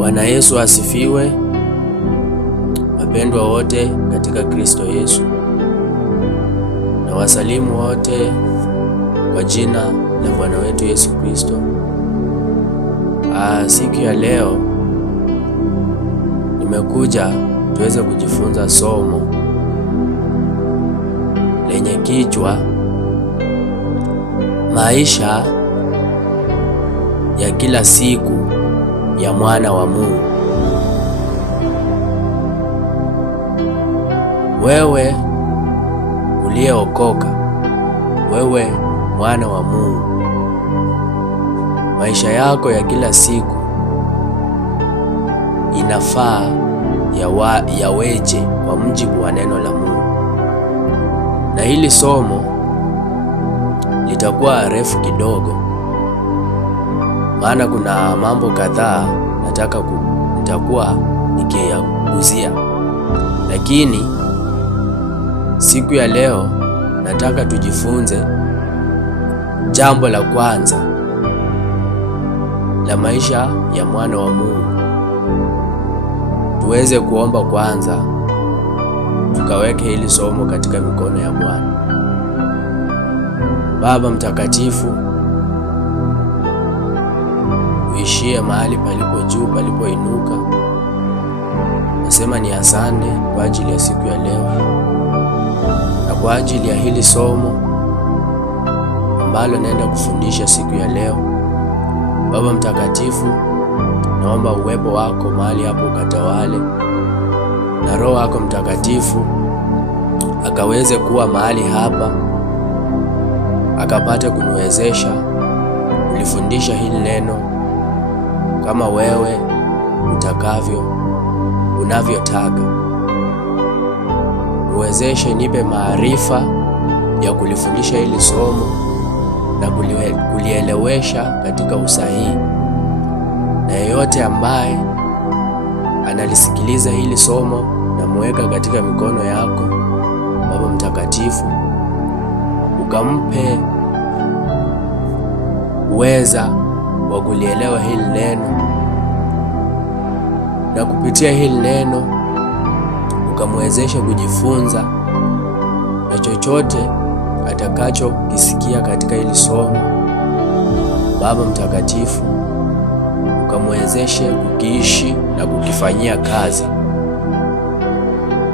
Bwana Yesu asifiwe. Wapendwa wote katika Kristo Yesu, na wasalimu wote kwa jina la Bwana wetu Yesu Kristo. Siku ya leo nimekuja tuweze kujifunza somo lenye kichwa maisha ya kila siku ya mwana wa Mungu. Wewe uliyeokoka, wewe mwana wa Mungu, maisha yako ya kila siku inafaa yaweje kwa mujibu wa neno la Mungu. Na hili somo litakuwa refu kidogo, maana kuna mambo kadhaa nitakuwa nikiyaguzia, lakini siku ya leo nataka tujifunze jambo la kwanza la maisha ya mwana wa Mungu. Tuweze kuomba kwanza, tukaweke hili somo katika mikono ya Bwana. Baba mtakatifu, uishie mahali palipo juu, palipoinuka. Nasema ni asante kwa ajili ya siku ya leo na kwa ajili ya hili somo ambalo naenda kufundisha siku ya leo. Baba mtakatifu, naomba uwepo wako mahali hapo ukatawale, na Roho wako Mtakatifu akaweze kuwa mahali hapa, akapate kuniwezesha kulifundisha hili neno kama wewe unavyotaka. Uwezeshe, nipe maarifa ya kulifundisha hili somo na kulielewesha katika usahihi, na yeyote ambaye analisikiliza hili somo na muweka katika mikono yako Baba mtakatifu, ukampe uweza wa kulielewa hili neno, na kupitia hili neno ukamwezesha kujifunza, na chochote atakachokisikia katika hili somo Baba mtakatifu ukamwezeshe kukiishi na kukifanyia kazi.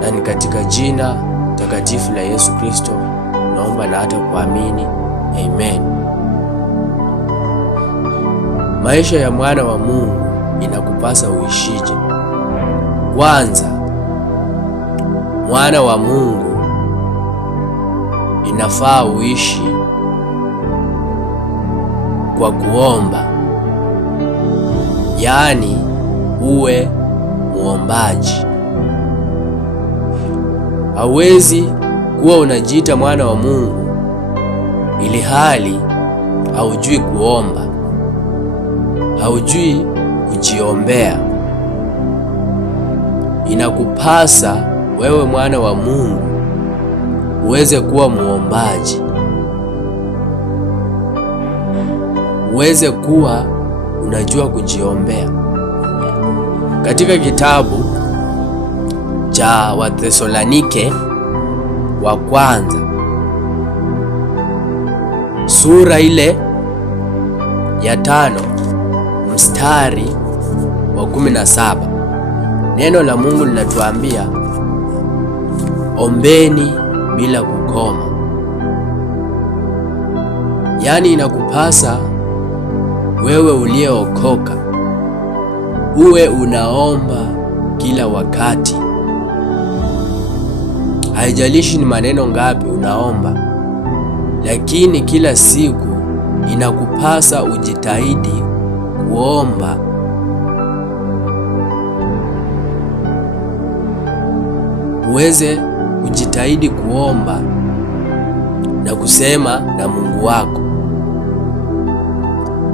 Na ni katika jina takatifu la Yesu Kristo naomba na hata kuamini, amen. Maisha ya mwana wa Mungu inakupasa uishije? Kwanza, mwana wa Mungu inafaa uishi kwa kuomba, yaani uwe muombaji. Hauwezi kuwa unajiita mwana wa Mungu ili hali haujui kuomba, haujui kujiombea. Inakupasa wewe mwana wa Mungu uweze kuwa muombaji, uweze kuwa unajua kujiombea. Katika kitabu cha Wathesalonike wa kwanza sura ile ya 5 mstari wa 17, neno la Mungu linatuambia ombeni bila kukoma. Yaani inakupasa wewe uliyeokoka uwe unaomba kila wakati. Haijalishi ni maneno ngapi unaomba, lakini kila siku inakupasa ujitahidi kuomba. Uweze kujitahidi kuomba na kusema na Mungu wako.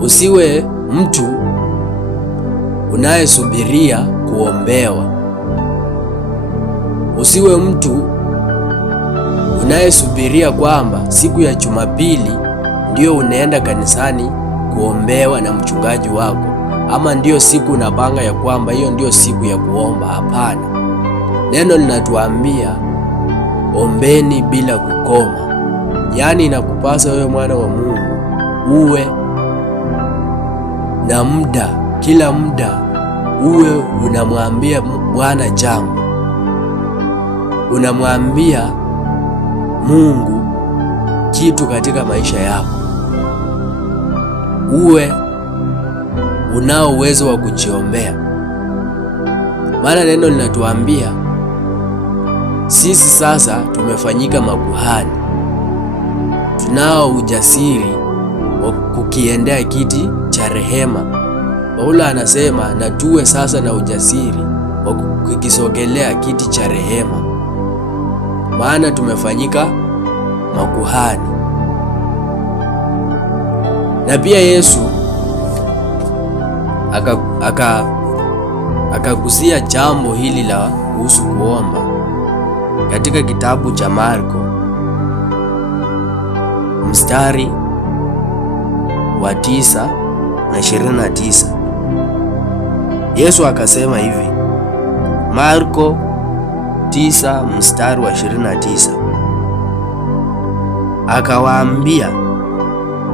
Usiwe mtu unayesubiria kuombewa. Usiwe mtu unayesubiria kwamba siku ya Jumapili ndio unaenda kanisani kuombewa na mchungaji wako ama ndio siku unapanga ya kwamba hiyo ndio siku ya kuomba. Hapana, neno linatuambia ombeni bila kukoma. Yaani inakupasa wewe mwana wa Mungu uwe na muda, kila muda uwe unamwambia Bwana jambo, unamwambia Mungu kitu katika maisha yako. Uwe unao uwezo wa kujiombea, maana neno linatuambia sisi sasa tumefanyika makuhani, tunao ujasiri wa kukiendea kiti cha rehema. Paulo anasema na tuwe sasa na ujasiri wa kukisogelea kiti cha rehema, maana tumefanyika makuhani. Na pia Yesu akagusia jambo hili la kuhusu kuomba katika kitabu cha Marko mstari wa 9 na 29. Yesu akasema hivi, Marko 9 mstari wa 29, akawaambia,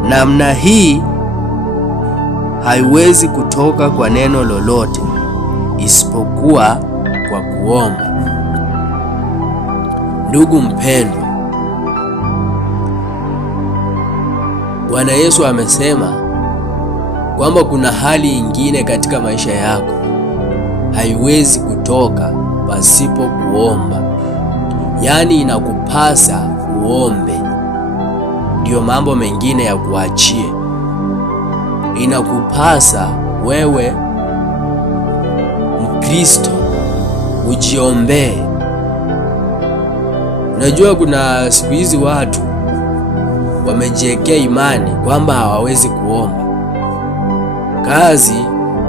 namna hii haiwezi kutoka kwa neno lolote isipokuwa kwa kuomba. Ndugu mpendwa, Bwana Yesu amesema kwamba kuna hali ingine katika maisha yako haiwezi kutoka pasipo kuomba. Yaani inakupasa uombe, ndio mambo mengine ya kuachie. Inakupasa wewe Mkristo ujiombee. Unajua kuna siku hizi watu wamejiwekea imani kwamba hawawezi kuomba. Kazi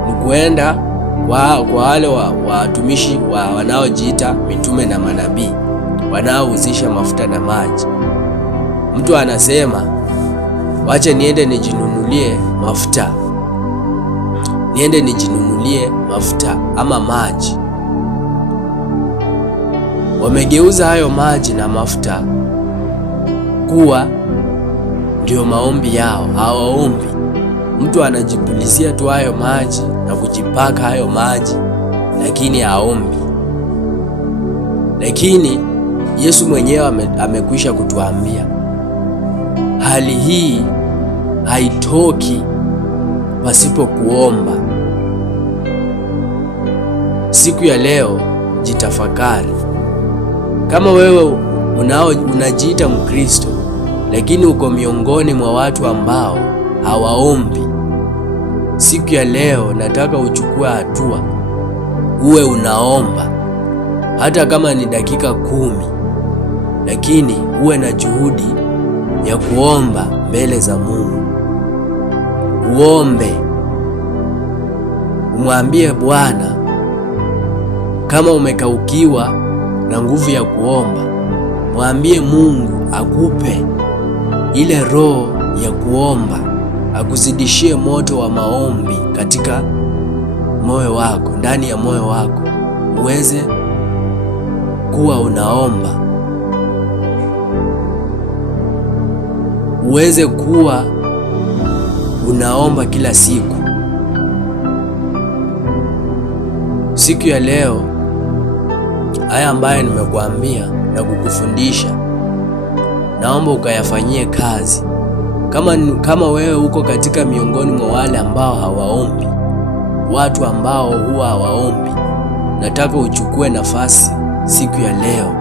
ni kuenda kwa wale watumishi wanaojiita mitume na manabii, wanaohusisha mafuta na maji. Mtu anasema wacha niende nijinunulie mafuta, niende nijinunulie mafuta ama maji. Wamegeuza hayo maji na mafuta kuwa ndio maombi yao. Hawaombi. Mtu anajipulizia tu hayo maji na kujipaka hayo maji, lakini haombi. Lakini Yesu mwenyewe amekwisha kutuambia hali hii haitoki pasipo kuomba. Siku ya leo jitafakari. Kama wewe unajiita Mkristo lakini uko miongoni mwa watu ambao hawaombi, siku ya leo nataka uchukue hatua, uwe unaomba hata kama ni dakika 10, lakini uwe na juhudi ya kuomba mbele za Mungu. Uombe, umwambie Bwana. Kama umekaukiwa na nguvu ya kuomba, mwambie Mungu akupe ile roho ya kuomba, akuzidishie moto wa maombi katika moyo wako, ndani ya moyo wako, uweze kuwa unaomba, uweze kuwa unaomba kila siku. Siku ya leo haya ambayo nimekuambia na kukufundisha, naomba ukayafanyie kazi. Kama wewe uko katika miongoni mwa wale ambao hawaombi, watu ambao huwa hawaombi, nataka uchukue nafasi siku ya leo,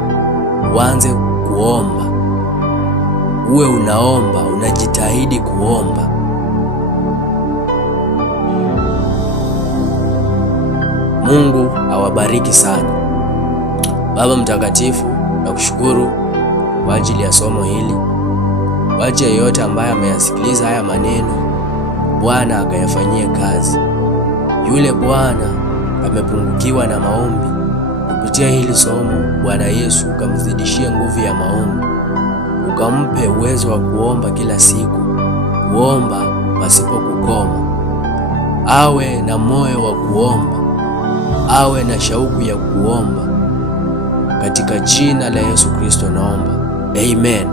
uanze kuomba. Uwe unaomba, unajitahidi kuomba. Mungu awabariki sana. Baba mtakatifu, nakushukuru kwa ajili ya somo hili. Wacha yeyote ambaye ameyasikiliza haya maneno, Bwana akayafanyie kazi. Yule Bwana amepungukiwa na maombi, kupitia hili somo, Bwana Yesu ukamzidishie nguvu ya maombi, ukampe uwezo wa kuomba kila siku, kuomba pasipo kukoma. awe na moyo wa kuomba, awe na shauku ya kuomba. Katika jina la Yesu Kristo naomba. Amen.